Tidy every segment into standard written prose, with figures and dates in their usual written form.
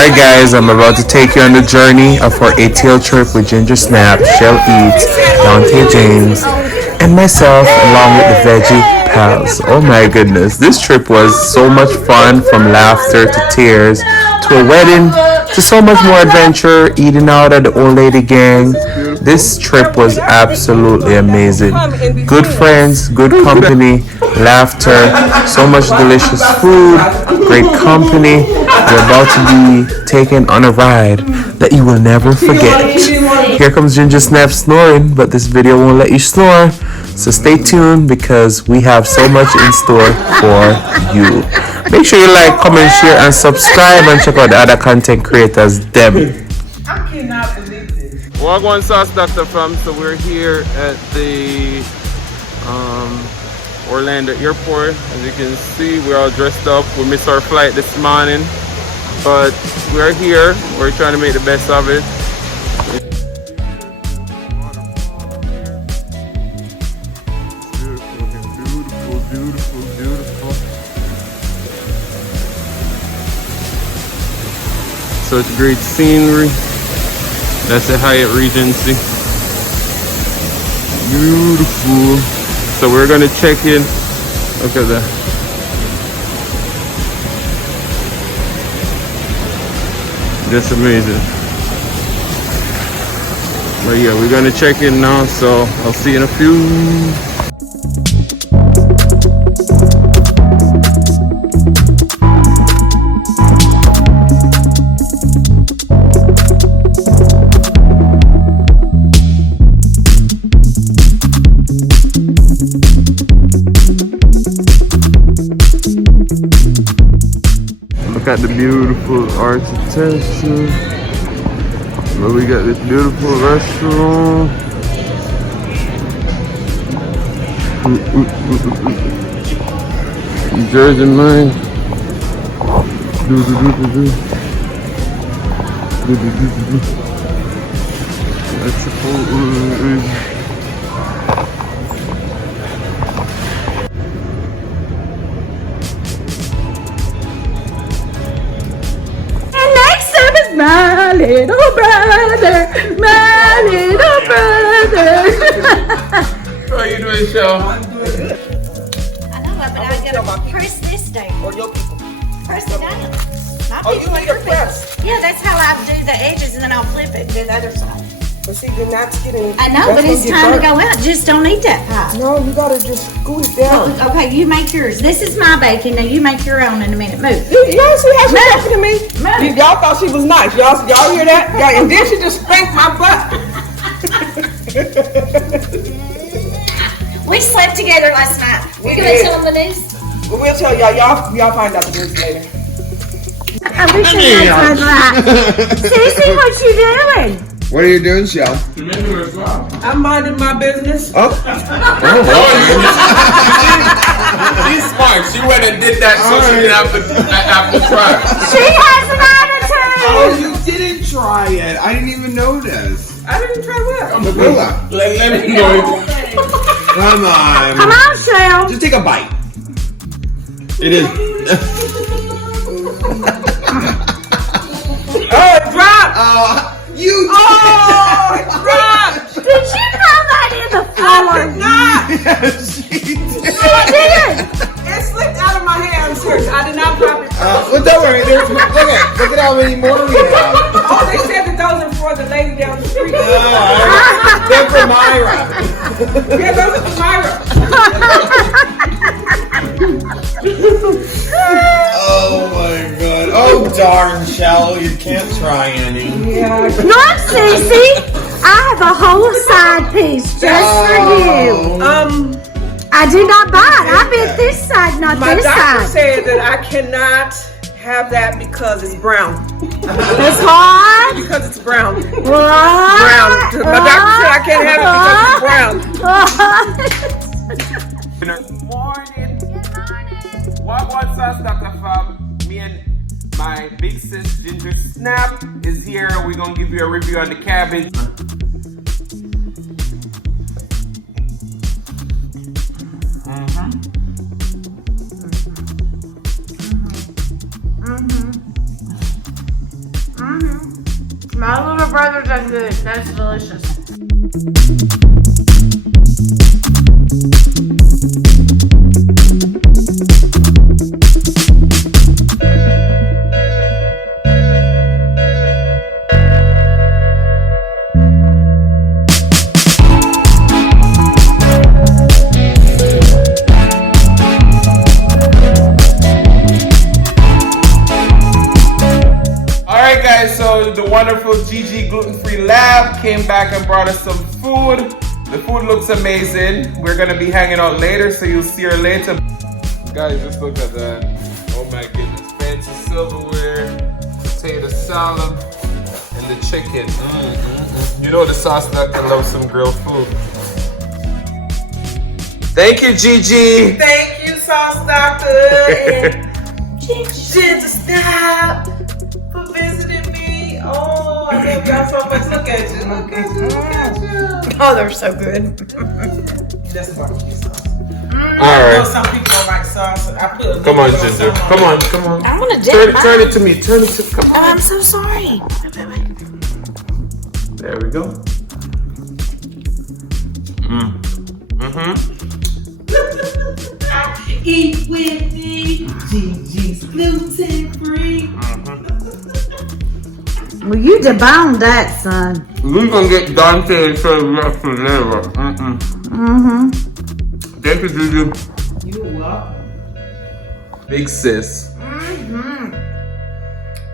Alright guys, I'm about to take you on the journey of our ATL trip with Ginger Snap, Shell Eats, Dante James, and myself along with the Veggie Pals. Oh my goodness, this trip was so much fun, from laughter to tears to a wedding to so much more adventure, eating out at the old lady gang. This trip was absolutely amazing. Good friends, good company, laughter, so much delicious food, great company. You're about to be taken on a ride that you will never forget. Here comes Ginger Snap snoring, but this video won't let you snore. So stay tuned because we have so much in store for you. Make sure you like, comment, share, and subscribe, and check out the other content creators, them. I cannot believe this. Wagwan Sauce Dr. Fam. So we're here at the Orlando airport. As you can see, we're all dressed up. We missed our flight this morning, but we're here. We're trying to make the best of it. Beautiful. Such great scenery. That's the Hyatt Regency. Beautiful. So we're gonna check in. Look at that. Just amazing. But yeah, we're gonna check in now, so I'll see you in a few. Look at the beautiful architecture. But we got this beautiful restaurant. Jersey Mine. That's a cool. My little brother, my little brother. How are you doing, Shell? I know, but I gotta press this down. Or your people. Press it down. My Oh, you people need a are press. Yeah, that's how I do the edges, and then I'll flip it and do the other side. But see, the knot's getting. I know, but it's time to go out. Just don't eat that pie. No, you gotta just scoot it down. Oh, okay, you make yours. This is my bacon. Now you make your own in a minute. Move. Y'all see how she's Move. talking to me? Move. Y'all thought she was nice. Y'all hear that? And then she just spanked my butt. We slept together last night. We We're did. gonna tell them the news. But we'll tell y'all. Y'all find out the news later. I wish I was right. Cece, what you doing? What are you doing, Shell? I'm minding my business. Oh. She's smart. She went and did that so she didn't have to try. She has an attitude. Oh, you didn't try it. I didn't even notice. I didn't try what? The Willa. Let me know. Come on. Come on, Shell. Just take a bite. It is. Oh, it dropped. You. Oh, it dropped. Did you throw that in the floor? Not. Yes, she did. She did. It slipped out of my hands. I did not drop it. Well, don't worry. Look at how many more we have. Oh, they said that those are for the lady down the street. They're for Myra. Yeah, those are for Myra. Oh my god. Oh darn, Shell. You can't try any. Yeah. Look, Cece, I have a whole side piece just for you. I did not buy it. I bit this side, not My this doctor side. said that I cannot have that because it's brown. It's hard. Because it's brown. What? Brown. My doctor said I can't have it because it's brown. Good morning. Wagwan Sauce Dr. Fam. Me and my big sis Ginger Snap is here. We're gonna give you a review on the cabbage. My little brother done good. That's delicious. Alright guys, so the wonderful Gigi Gluten-Free Lab came back and brought us some food. The food looks amazing. We're gonna be hanging out later, so you'll see her later. Guys, just look at that. Oh my goodness. Fancy silverware, potato salad, and the chicken. You know the sauce doctor loves some grilled food. Thank you, Gigi. Thank you, Sauce Doctor and Ginger Snap for visiting me. Oh, I love y'all so much. Look at you. Look at you. Look at you. Oh, they're so good. That's barbecue sauce. All right. Some people don't like sauce. I put a little Come on, bit Ginger. some Come on, come on. I want to dip Turn it to me. Turn it to. Come on. I'm so sorry. There we go. Eat with me. Gigi's gluten free. Well, you deboned that, son. We're gonna get Dante to left for liver. Thank you, Gigi. You welcome. Big sis.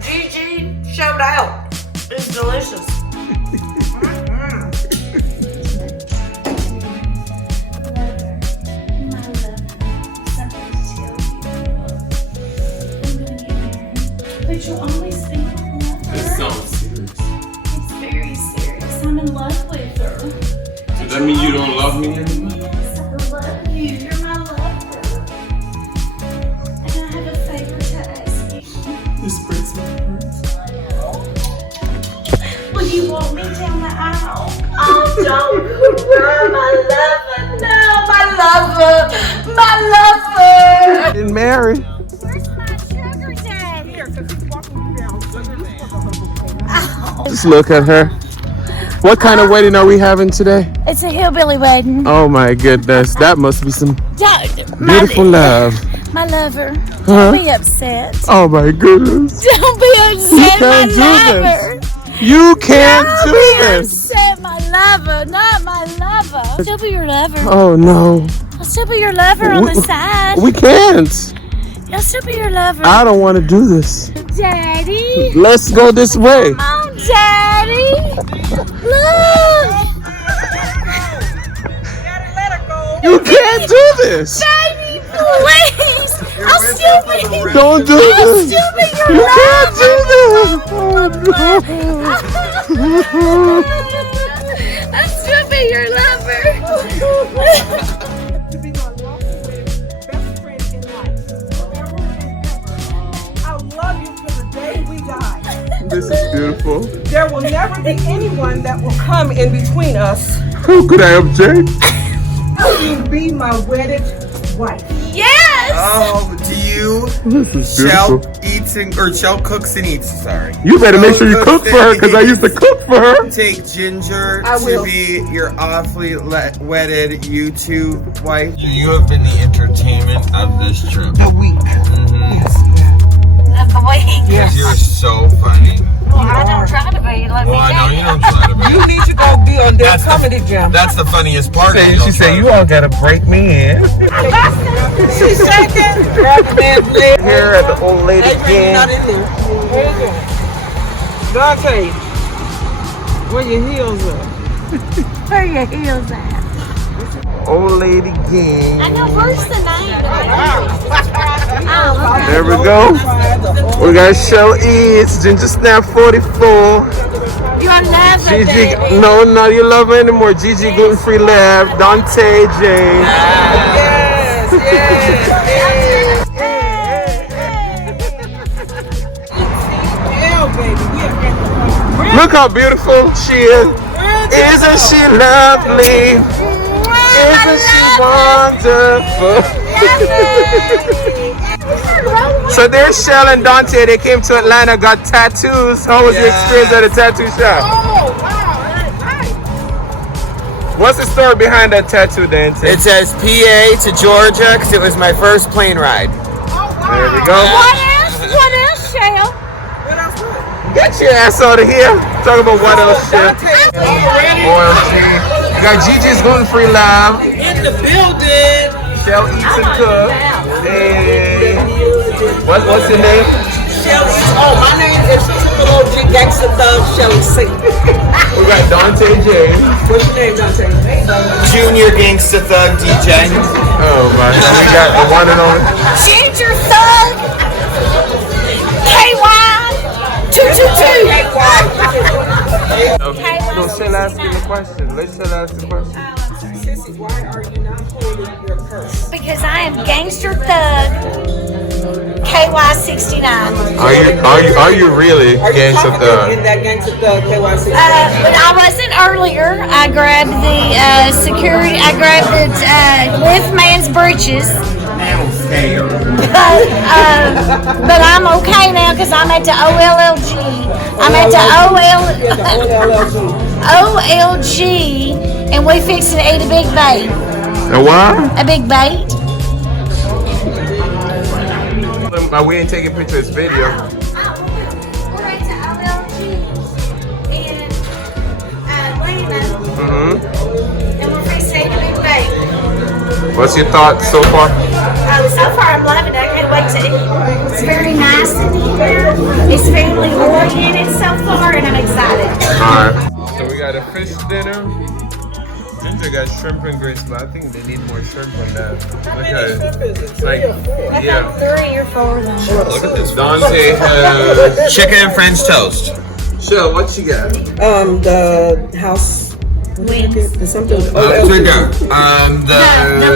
Gigi showed out. It's delicious. But you'll always think I'm in love with This her. sounds serious. It's very serious. I'm in love with her. Does that mean you don't love me anymore? Yes, I love you. You're my lover. And I have a favor to ask you. This breaks my heart. Will you walk me down the aisle? Oh, don't cry, my lover. No, my lover. My lover. And Mary. Where's my sugar daddy? Just look at her. What kind of wedding are we having today? It's a hillbilly wedding. Oh my goodness, that must be some Don't, beautiful love. my lover. Huh? Don't be upset. Oh my goodness. Don't be upset, my can't do lover. You can't do Don't be this. upset, my lover. Not my lover. I'll still be your lover. Oh no. I'll still be your lover on the side. We can't. I'll still be your lover. I don't want to do this. Daddy. Let's go this way. Oh, Daddy. Look. You can't do this. Baby, please. I'll still be. Don't do I'll this. still be your You lover. can't do this. I'll still be your lover. To be my lawful best friend in life. Forever and ever. I love you to the day we die. This is beautiful. There will never be anyone that will come in between us. Who could I object? You be my wedded wife. Yes. Oh, do you? This is Shell beautiful. eats or Shell cooks and eats. Sorry. You better make sure you cook for her because I used to cook for her. Take Ginger I to will. be your awfully wedded YouTube wife. You have been the entertainment of this trip. A week. That's the way he Yes. You're so funny. I don't try to be. Let me Well, I tell know you don't try to be. You need to go be on their That's the- comedy jam. That's the funniest part. She said, you all gotta break me in. She's shaking. Grab the man's leg. Here at the old lady Adrian, not gang. in there. Where you going? Dante, where your heels at? where your heels at. Old lady gang. I know where's the name. Oh, okay. There we go. We got Shell Eats, Ginger Snap 44. Your lover, Gigi, baby. no, not your lover anymore. Gigi Gluten-Free Lab, Dante James. Yes, yes, Yeah, baby, we are at the Look how beautiful she is. Isn't she lovely? Isn't she wonderful? So there's Shell and Dante. They came to Atlanta, got tattoos. How was your experience at a tattoo shop? Oh, wow. Nice. What's the story behind that tattoo, Dante? It says PA to Georgia because it was my first plane ride. Oh, wow. There we go. What else? What else, Shell? What else? Get your ass out of here. Talk about what else, Shell. Already OMG. You got Gigi's gluten-free lab. in the building. Shell eats and cook. Hey. What's your name? Shelly. Oh, my name is Triple OG Gangsta Thug Shelly C. We got Dante J. What's your name, Dante? Junior Gangsta Thug DJ. Oh my God. We got the one and only. Ginger Thug. KY. 222. No, Shell asking the question. Let Shell ask the question. Sissy, why are you not holding your purse? Because I am Gangster Thug. KY69. Are you really Gangsta Thug? In that Gangsta Thug KYC. When I wasn't earlier, I grabbed the security. I grabbed the lift man's breeches. But I'm okay now because I'm at the OLLG. I'm at the OLG, and we fixing to eat a big bait. And why? A big bait. We ain't taking pictures of this video. We're at the OLG in Atlanta, and we're fixing to eat a big bait. What's your thoughts so far? So far, I'm loving it. I can't wait to eat. It's very nice in here. It's family oriented so far, and I'm excited. Alright. So we got a fish dinner. Ginger got shrimp and grits, but I think they need more shrimp on that. Look at it. It's like, yeah. 3 or 4 of them. Look at this. Dante has Chicken and French toast. Shell, what you got? The house. Wings. Something. The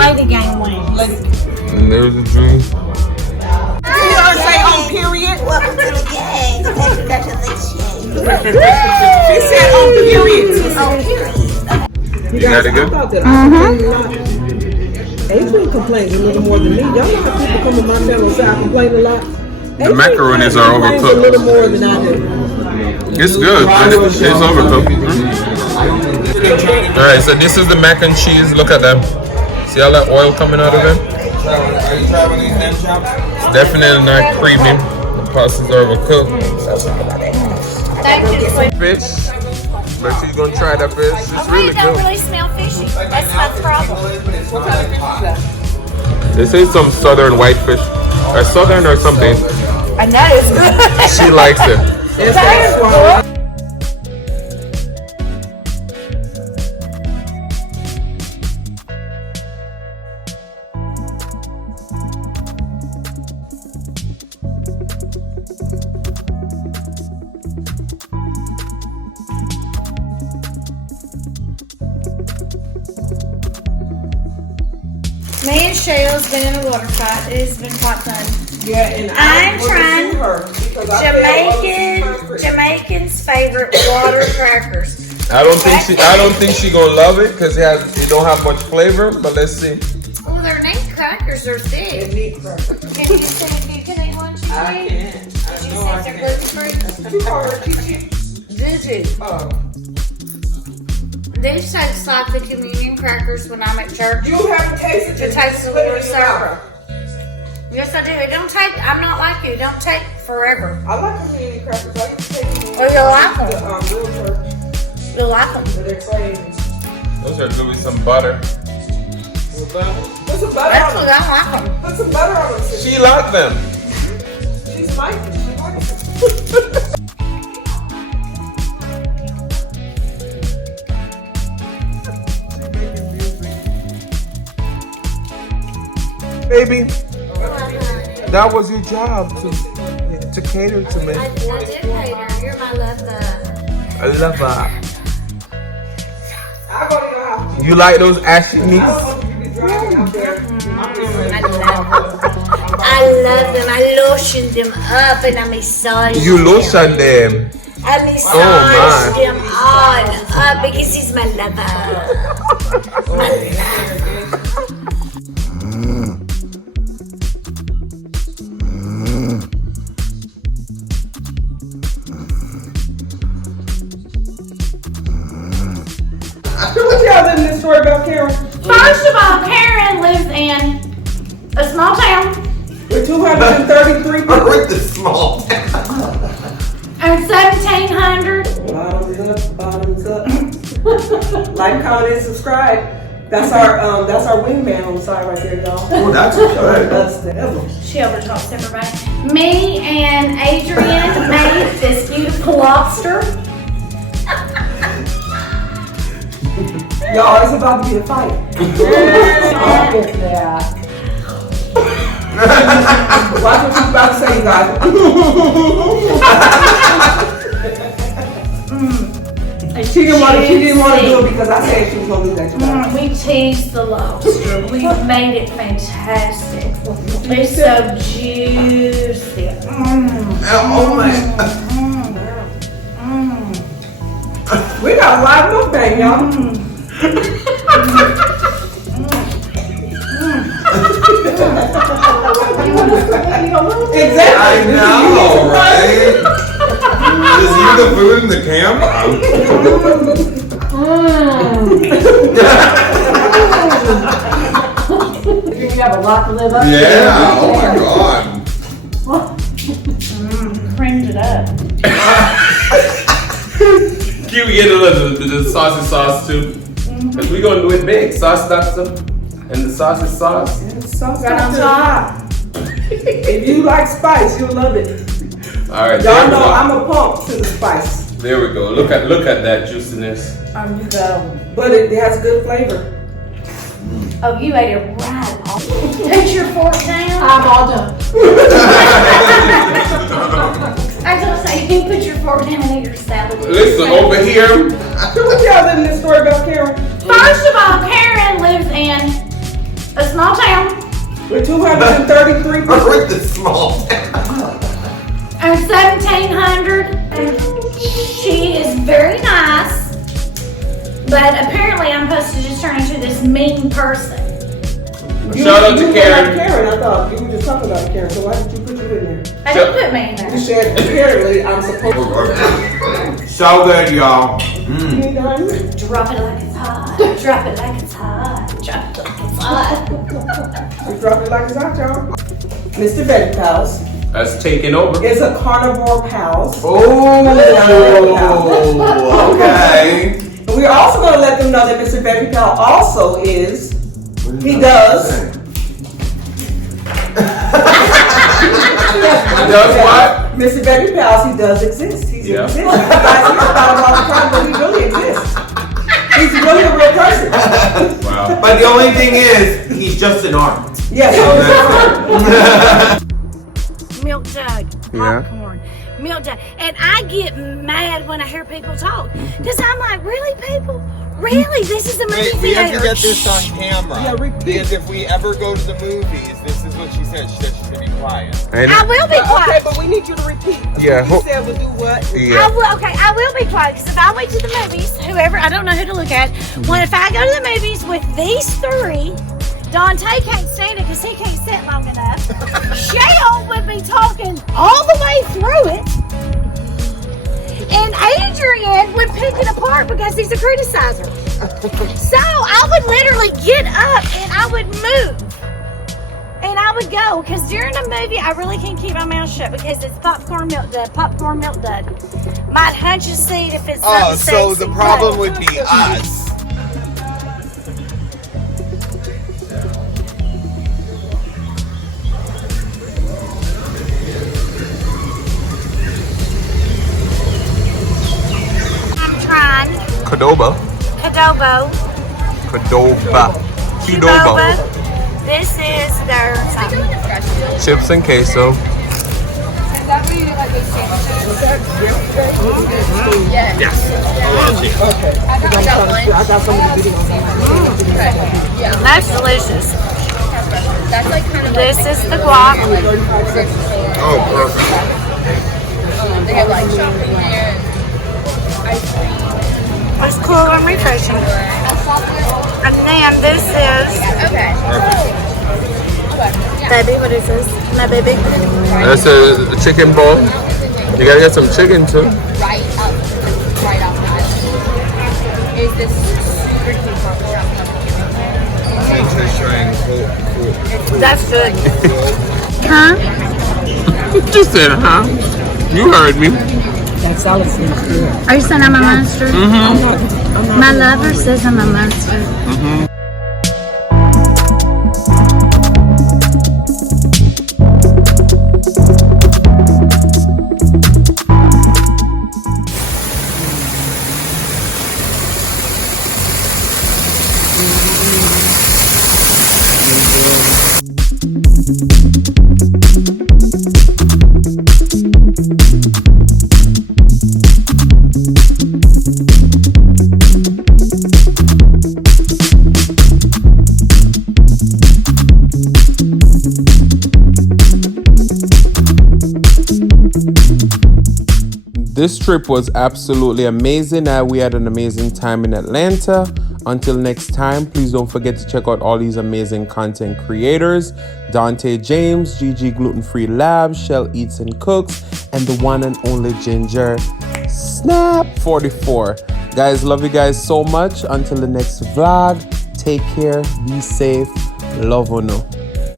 lady gang wings. And there's a drink. You don't say on period. Welcome to the gang. Congratulations. She said on period. You got it good? Adrian complains a little more than me. Y'all know how people come on my channel and say I complain a lot. The macaronis are A little overcooked. more than I do. It's good. It's overcooked. Alright, so this is the mac and cheese. Look at them. See all that oil coming out of them? Are you trying these them chops? It's definitely not creamy. The pastas are overcooked. Thank you. Fish. Make sure you're gonna try that fish. It's really It don't good. really smell fishy. That's my problem. They say some southern whitefish. Or southern or something. I know it's good. She likes it. Me and Shayla's been in a water fight. It has been quite fun. Yeah, and I'm trying Jamaican. Jamaican's favorite water crackers. I don't think she gonna love it because it don't have much flavor. But let's see. Well, they're neat crackers. They're thick. Can you see if you can eat one, Gigi? I can. Did you see if they're gluten-free? Did you? These taste like the communion crackers when I'm at church. You haven't tasted It tastes a little sour. Yes, I do. It don't take. I'm not like you. It don't take forever. I like community crackers. I used to take them. Oh, you like them? Real church. You like them? They're crazy. Those are really some butter. Put some butter That's on what them. I like them. Put some butter on them. sis. She liked them. She's spicy. She likes it. Baby, that was your job to cater to me. I did later. You're my lover. I love her. I go to your house. You like those ashy meats? You be driving out there. I love them. I lotion them up and I massage You them. lotion them. I massage my. them on up because he's my lover. My lover. story about Karen? First of all, Karen lives in a small town. With 233 people. With the small town. And 1,700. Bottoms up. Like, comment, and subscribe. That's our wingman on the side right there, y'all. Oh, that's good. That's the devil. She overtalks everybody. Me and Adrian made this beautiful lobster. Y'all, it's about to be a fight. Yeah. Watch what you about to say, you guys. She didn't want to do it because I said she was gonna do that. We teased the lobster. We've made it fantastic. It's so juicy. Oh my. We got a live mukbang, y'all. Exactly. I know, right? Is you the food in the camera? You have a lot to live up to. Yeah, oh my god. Creamed it up. Can we get a little bit of saucy sauce too? Cause we gonna do it big. Sauce doctor and the sausage sauce. Right on top. If you like spice, you'll love it. All right, Y'all know I'm a pump to the spice, there we go. Look at that juiciness. but it has good flavor. Oh, you ate it right off. Put your fork down. I'm all done. I was gonna say, you put your fork down and eat your salad. Listen over here. So what y'all in this story about Karen? First of all, Karen lives in a small town. With 233 people. With the small town. And 1,700. And she is very nice. But apparently I'm supposed to just turn into this mean person. Shout out to You Karen. like Karen, I thought you were just talking about Karen, so why did you put you in there? I didn't put me in You there. said apparently I'm supposed to. So good, y'all. You need to hurry. Drop it like it's hot. Drop it like it's hot. Drop it like it's hot. We drop it like it's hot, y'all. Mr. Veggie Pals That's taking over. is a carnivore pals. Oh, okay. And we're also going to let them know that Mr. Veggie Pal also is, he does. He does what? Mr. Veggie Pals, he does exist. He Yeah. exists. You guys hear about him all the time, but he really exists. He's really a real person. Wow. But the only thing is, he's just an arm. Yes. Milk jug. Yeah. Popcorn. Milk jug. And I get mad when I hear people talk. Because I'm like, really, people? Really? This is the movie Wait, we have to theater. get this on camera. Yeah, because if we ever go to the movies, this is what she said. She said she's gonna be quiet. I will be Okay, quiet. but we need you to repeat. Yeah, You said we'll do what? I will be quiet because if I went to the movies, whoever, I don't know who to look at, when if I go to the movies with these three, Dante can't stand it because he can't sit long enough. Shale would be talking all the way through it. And Adrian would pick it apart because he's a criticizer. So I would literally get up and I would move. And I would go, because during the movie, I really can't keep my mouth shut because it's popcorn milk dud. Might hunch a seat if it's Oh, something so sexy, the problem but- would be us. I'm trying. Cadoba. Cadobo. Qdoba. This is their Chips and queso. That's delicious. This is the guac. Oh, perfect. They have like shopping here, ice cream. It's cool and refreshing. And then this is, Okay. baby, what is this? My baby. That's a chicken bowl. You gotta get some chicken too. Right outside. Is this That's good. Huh? Just said, huh? You heard me. Are you saying I'm a monster? My lover says I'm a monster. This trip was absolutely amazing. We had an amazing time in Atlanta. Until next time, please don't forget to check out all these amazing content creators: Dante James, Gigi Gluten Free Labs, Shell Eats and Cooks, and the one and only Ginger Snap 44. Guys, love you guys so much. Until the next vlog, take care, be safe, love or no.